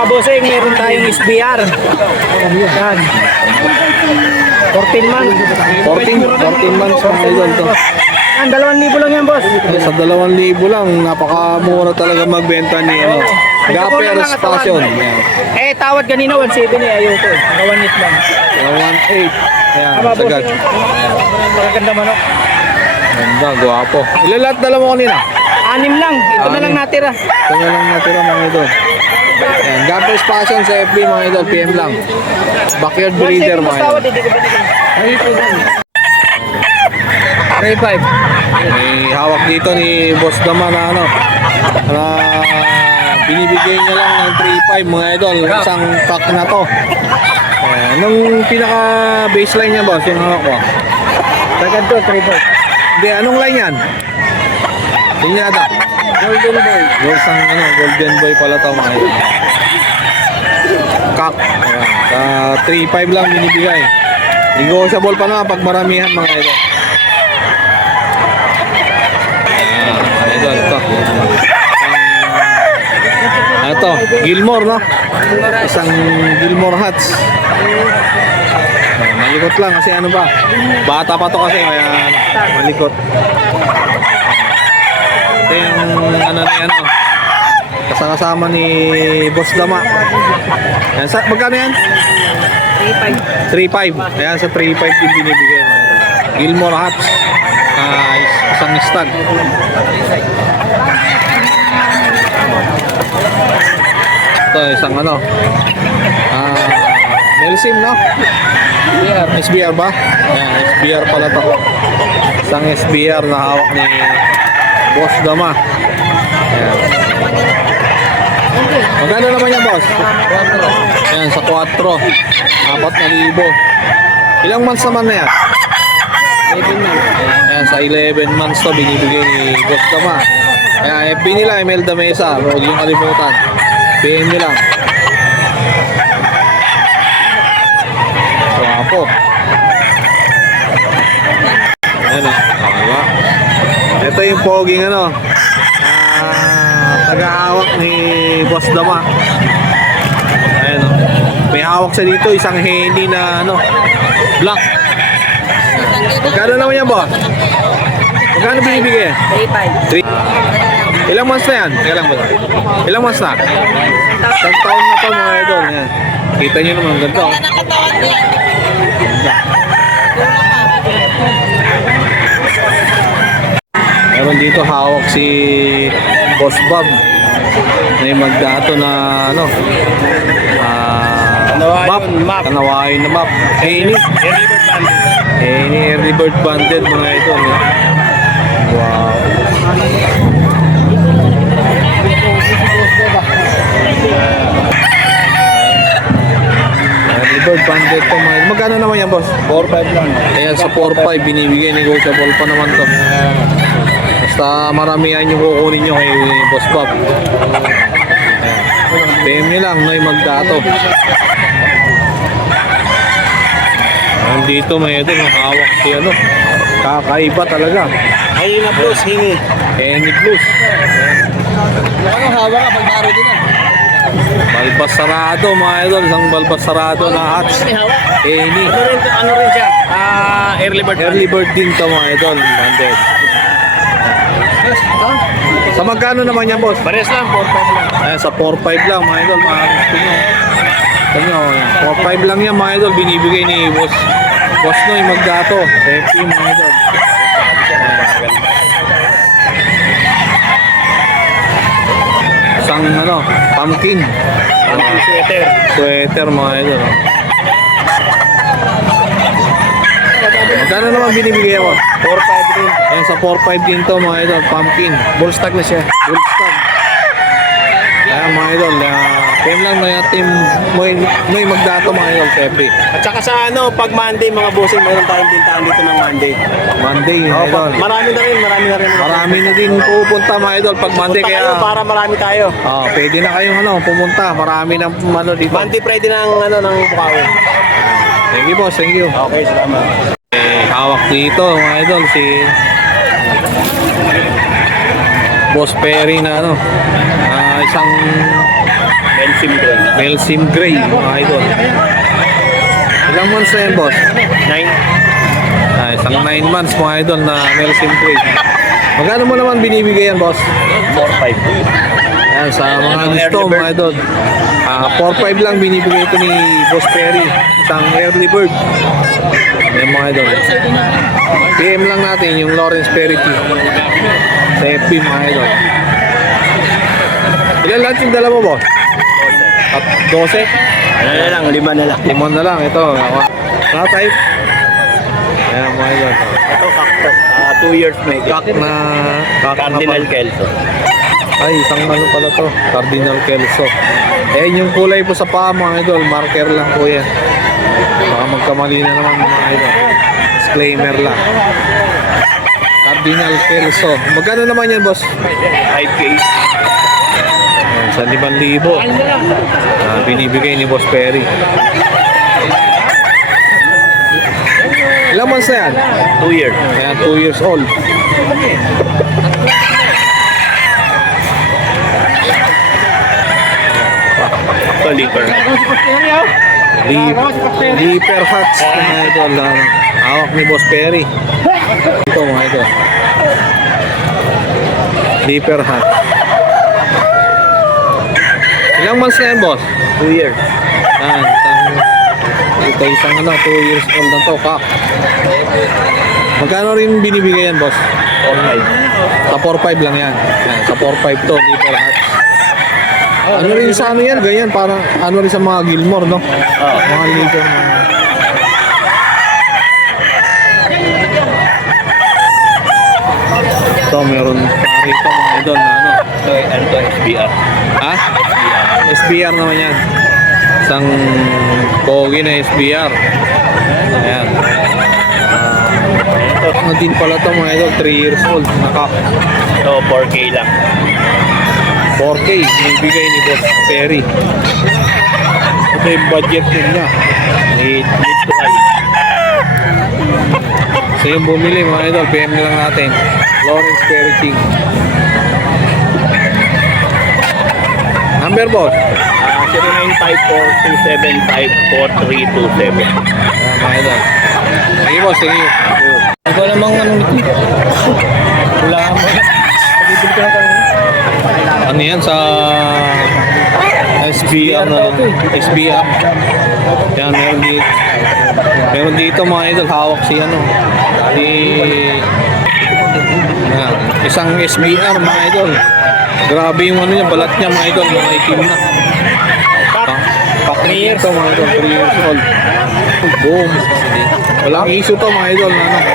mga bossing, meron tayong SBR. Yan. 14 months. 14 months mga idol to. Yan, 2,000 lang yan, boss. Sa 2,000 lang, napakamura talaga magbenta ni ano. Gapper's Passion. Yan. Eh, tawad kanina 1.7 eh, ayoko eh. Nakawanit lang. 1.8. Yan, Tama, sagad. bossing. Magaganda manok. Ganda, gwapo. Ilan lahat dala mo kanina? 6 lang. Ito na lang natira. Ito na lang natira mga idol. Yan, Gapper's Passion sa FB mga idol, PM lang. Backyard breeder 1.7 mga mas idol. tawad eh, di ko binigyan. 3.5. May hawak dito ni Boss Dama na ano, na binibigay niya lang ng 3.5 mga idol, isang pack na to. Nung pinaka baseline niya boss, yung hawak ko. Sagad to, 3.5. Hindi, anong line yan? Tingnan natin. Golden boy. Golden boy pala to mga idol. Kak. Ayan, 3.5 lang binibigay. Negotiable pa na pag maramihan mga idol. Ito, Gilmore no? Isang Gilmore Hats. Malikot lang kasi ano ba? Bata pa to kasi kaya malikot. Ito yung ano ni ano. Kasama ni Boss Dama. Yan, magkano yan? 3.5. 3.5. Ayan sa 3.5 din binibigay mo. Gilmore Hats. Isang stud. Ito isang ano Nelsim no? SBR ba? Ayan, SBR pala to. Isang SBR na hawak ni Boss Dama. Ayan. Magkano naman yan boss? 4. Ayan sa 4 4,000. Ilang months naman na yan? 11 months. Ayan sa 11 months to binibigay ni Boss Dama. Ayan, FB nila Imelda Mesa. Huwag yung kalimutan. PM nyo lang. Swapo. Ayan o. Diba? Ito yung poging ano. Taga-hawak ni Boss Dama. Ayan o. May hawak siya dito. Isang henny na ano. Black. Magkano naman yan ba? Magkano binibigay? 3.5. Ilang months na yan? Teka lang ba? Ilang months na? Isang taon na to mga idol. Yan. Kita nyo naman ganda. Oh. Ganda. Meron dito hawak si Boss Bob. May magdato na ano. Map. Kanawain na map. Ini early bird banded mga idol. Wow. Bird banded to mga. Magkano naman yan boss? 4.5 lang. Ayan sa 4.5 binibigay, negotiable pa naman to. Basta maramihan yung kukunin nyo kay Boss Bob. PM nyo lang, Noy Magdato. Dito may ito, hawak si ano. Kakaiba talaga. Ayun na plus, hingi. Henny Blues. Ano hawak ka pag maro din ah? Balbas sarado mga idol, isang balbas sarado na hats. Henny. Ano rin siya? Early bird. Early bird din to mga idol, banded. Sa magkano naman yan boss? Pares lang, 4.5 lang. Ayan, sa 4.5 lang mga idol, mga gusto nyo. Gusto nyo, 4.5 lang yan mga idol, binibigay ni Boss Noy Magdato. Safety mga idol. Isang ano, pumpkin. Sweater mga idol. Magkano naman binibigay ako? 4.5 rin. Ayan, sa 4.5 din to mga idol, pumpkin. Bull stock na siya. Bull stock. Ayan mga idol, PM lang na yung team Noy Magdato mga idol, February. At saka sa ano, pag Monday mga bossing, meron tayong bintahan dito ng Monday. Monday, Oh, idol. marami na rin. Marami na din pupunta mga idol pag Monday, Punta kaya kayo para marami tayo. pwede na kayong ano, pumunta. Marami na ano dito. Monday, Friday ng ano ng Bukawi. Thank you boss, thank you. Okay, salamat. Hawak dito mga idol si Boss Perry na ano, isang Belsim Gray. Belsim Gray, mga idol. Ilang months na yan, boss? 9. Isang 9 months, mga idol, na Belsim Gray. Magkano mo naman binibigay yan, boss? 4-5. Ayan, sa mga gusto, mga idol. 4-5 lang binibigay ito ni Boss Perry. Isang early bird. Ayan, mga idol. PM lang natin yung Lawrence Perry T. Sa FB, mga idol. Ilan lahat yung dala mo, boss? 12? Ano na lang, 5 na lang. 5 na lang. Ito. Mga type. Ayan, mga idol. Ito, cactus. 2 years may Kak na Cardinal Kelso. Ay, isang ano pala to, Cardinal Kelso. Eh, yung kulay po sa paa, mga idol, marker lang po yan. Baka magkamali na naman, mga idol. Disclaimer lang. Cardinal Kelso. Magkano naman yan, boss? 5K. Ayan, sa 5,000. Binibigay ni Boss Perry. Ilang months na yan? 2 years. Ayan, 2 years old. Ito, leaper. Leaper hats, mga idol. Hawak ni Boss Perry. Ito, mga idol. Leaper hat. Ilang months na yan, boss? 2 years. Yan, ito isang 2 years old na to, kak. Magkano rin binibigay yan, boss? 4-5. Sa 4-5 lang yan. Yan, sa 4-5 to, leaper hats. Ano rin sa ano yan, ganyan, parang ano rin sa mga Gilmore, no? Mga leader na... Ito, meron pa rito mga idol na ano. Ito, SBR. Ha? SBR naman yan. Isang pogi na SBR. Ayan. Ano din pala ito mga idol, 3 years old. Nakak. Ito, 4K lang. 4K, bibigay ni Boss Perry. Ito yung budget din niya. Mid to high. So yung bumili mga idol, PM lang natin. Lawrence Perry King. Number, boss? 0954-275-4327. Ayan mga idol. Sige, boss, sige. Ikaw namang ano nito. Wala mo. Bibili ko lang kami. Ano yan sa SBR na SBR. Yan, meron dito mga idol, hawak si ano. Yan, isang SBR mga idol. Grabe yung ano niya, balat niya mga idol, mga itim na. Pak 3 years to mga idol, 3 years old. Boom. Walang issue to mga idol na ano.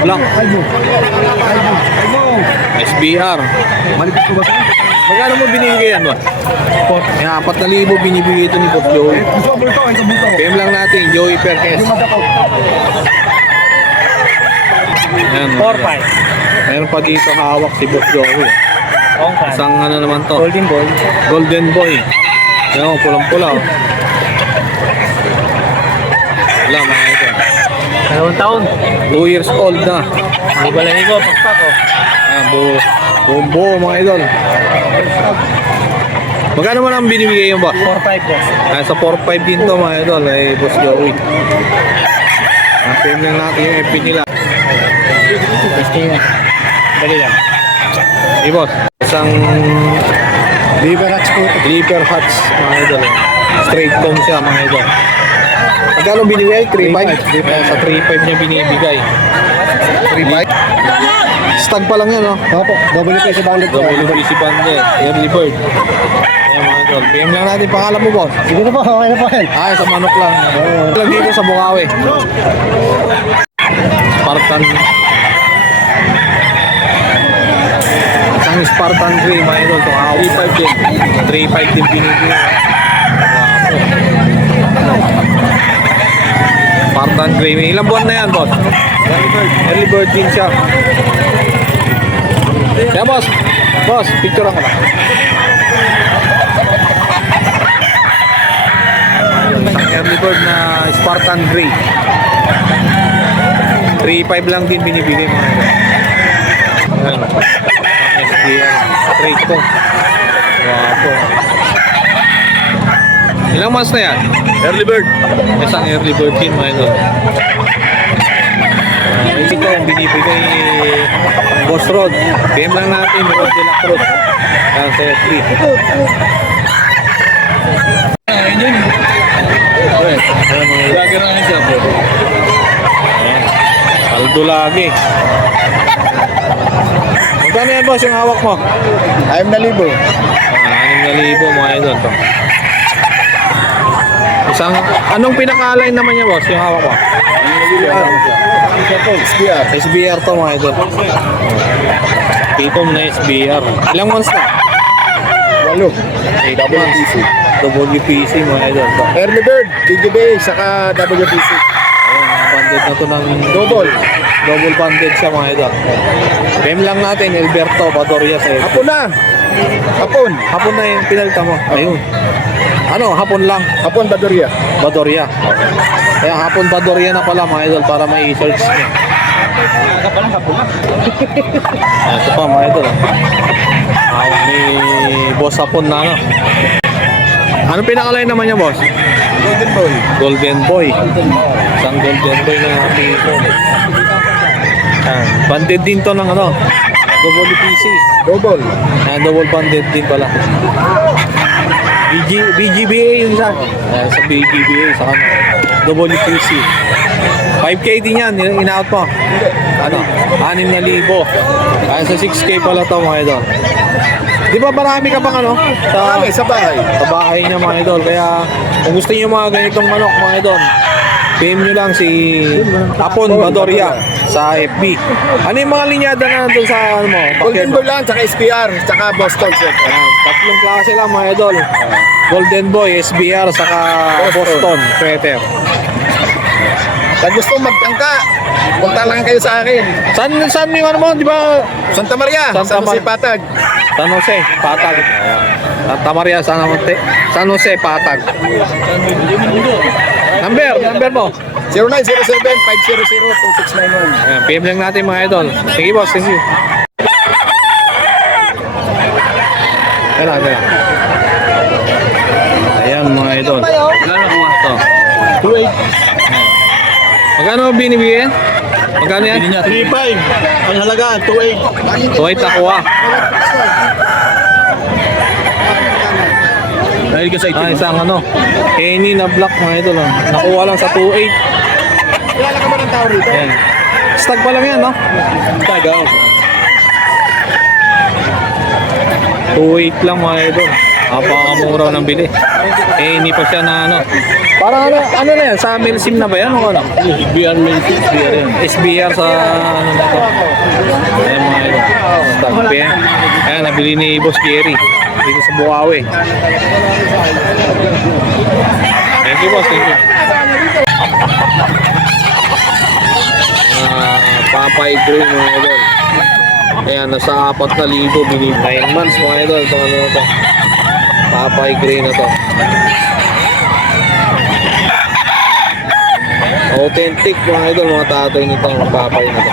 Black. SBR. Magkano mo binibigay yan ba? May 4,000 binibigay ito ni Boss Joey. PM lang natin, Joey Perkes. Ayan. 4-5. Meron pa dito hawak si Boss Joey. Isang ano naman to? Golden Boy. Golden Boy. Ayan, pulang-pula. Wala mga ito. 2 taon. 2 years old na. Hindi ba lang ikaw, pakpak ko. Ayan, buo mga idol. Magkano man ang binibigay yung boss? 4-5 po. Sa 4-5 din to mga idol, ay Boss Joey. PM lang natin yung FP nila. Dali lang. Hey boss, isang Liver hats po. Leaper hats mga idol. Straight comb siya mga idol. Magkano binibigay? 3.5? Sa 3.5 niya binibigay. 3.5? Stag pa lang yan, no? Opo, WPC bandit po. WPC Bundle, early bird. Ayan mga idol. PM lang natin, pangalan mo boss? Sige na po, okay na po yan. Ay, sa manok lang. Lang dito sa Bukawi. Spartan. Isang Spartan Gray, mga idol. 3.5 din. 3.5 din binibigay. Spartan Gray. May ilang buwan na yan, boss? Early bird din siya. Kaya boss, picture ka na. Isang early bird na Spartan Gray. 3.5 lang din binibigay mga ito. Ayan. SBR. Straight ko. Wapo. Ilang months na yan? Early bird. Isang early bird din mga idol. Ito ang binibigay ni Boss Rod. PM lang natin, Rod de la Cruz. Sa FB. Ayun yun. Lagi na nga siya, bro. Ayan. Paldo lagi. Magkano yan, boss, yung hawak mo? Ayam na libo. 6,000 mga idol to. Isang, anong pinaka-line naman niya, boss, yung hawak mo? SBR. SBR to mga idol. Pitom na SBR. Ilang months na? Walo. 8 months. WPC mga idol to. Early bird. DGBA saka WPC. Ayun, banded na to ng Double. double banded siya mga idol. PM lang natin, Alberto Badoria sa Hapon na. Hapon. Hapon na yung pinalta mo. Ayun. Ano, hapon lang. Hapon Badoria. Badoria. Kaya hapon Badoria na pala mga idol para may i-search nyo. Ito pa mga idol. May boss hapon na ano. Ano pinakaline naman niya, boss? Golden Boy. Golden Boy. Isang Golden Boy na piso. Banded din to ng ano. WPC. Double. Double banded din pala. BGBA yung isa. Sa BGBA, sa ano. WPC. 5K din yan, in-out mo. Ano? 6,000. Sa 6K pala to mga idol. Di ba marami ka pang ano? Marami sa bahay. Sa bahay niya mga idol. Kaya kung gusto niyo mga ganitong manok mga idol, PM nyo lang si Hapon Badoria sa FB. Ano yung mga linyada na nandun sa ano mo? Golden Boy lang, saka SPR, saka Boston. Ayan, tatlong klase lang mga idol. Golden Boy, SBR, saka Boston Sweater. Pag gusto magtangka, punta lang kayo sa akin. Saan yung ano mo? Di ba? Santa Maria, Santa San Jose Mar- Patag. San Jose, Patag. Santa Maria, San Jose, Patag. Number mo. 0907-500-2691. Ayan, PM lang natin mga idol. Sige boss, thank you. Ayan. Ayan mga idol. Ito. 2.8. Magkano binibigyan? Magkano yan? 3.5. Ang halaga, 2.8. Tuwait nakuha. Dahil ka sa Isang ano. Kenny na black mga idol. Nakuha lang sa 2.8. Kilala ka ba ng tao rito? Ayan. Stag pa lang yan, no? Tagaw. 2.8 lang mga idol. Napakamura ng bili. Kenny pa siya na ano. Parang ano na yan? Sa Milsim na ba yan? O ano? SBR main SBR yan. SBR sa ano na to. Ayan mga idol. Stag pa yan. Ayan, nabili ni Boss Jerry. Dito sa Bukawi. Thank you boss, thank you. Papay Gray mga idol. Ayan, nasa 4,000 bili 9 months mga idol. Ito ano na to. Papay Gray na to. Authentic mga idol, mga tatay nitong papay na to.